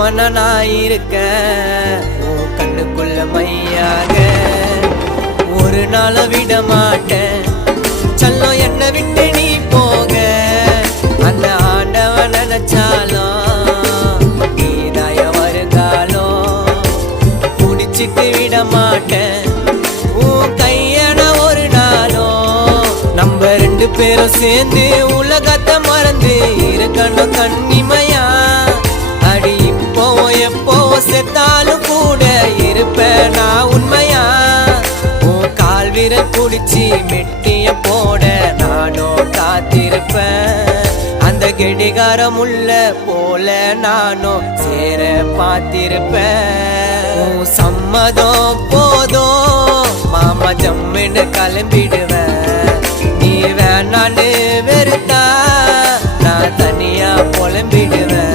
ஆண்டவனா நான் இருக்க உன் கண்ணுக்குள்ள மையாக ஒரு நாள விட மாட்டேன் செல்லம் என்ன விட்டு நீ போக அந்த ஆண்டவன் நினைச்சாலும் நீதாய வருங்காலம் புடிச்சிட்டு விட மாட்டேன் உன் கையன ஒரு நாளும் நம்ம ரெண்டு பேரும் சேர்ந்து உலகத்தை மறந்து இருக்கணும் கண்ணிமையா அடி இப்போ எப்போ செத்தாலும் கூட இருப்பேன் நான் உண்மையா உன் கால் விரல் குடிச்சி மெட்டிய போட நானும் காத்திருப்பேன் அந்த கெடிகாரம் உள்ள போல நானும் சேர பார்த்திருப்பேன் உன் சம்மதம் போதும் மாமா ஜம்முன்னு கிளம்பிடுவேன் நீ வேணான்னு வெறுத்தா நான் தனியா புலம்பிடுவேன்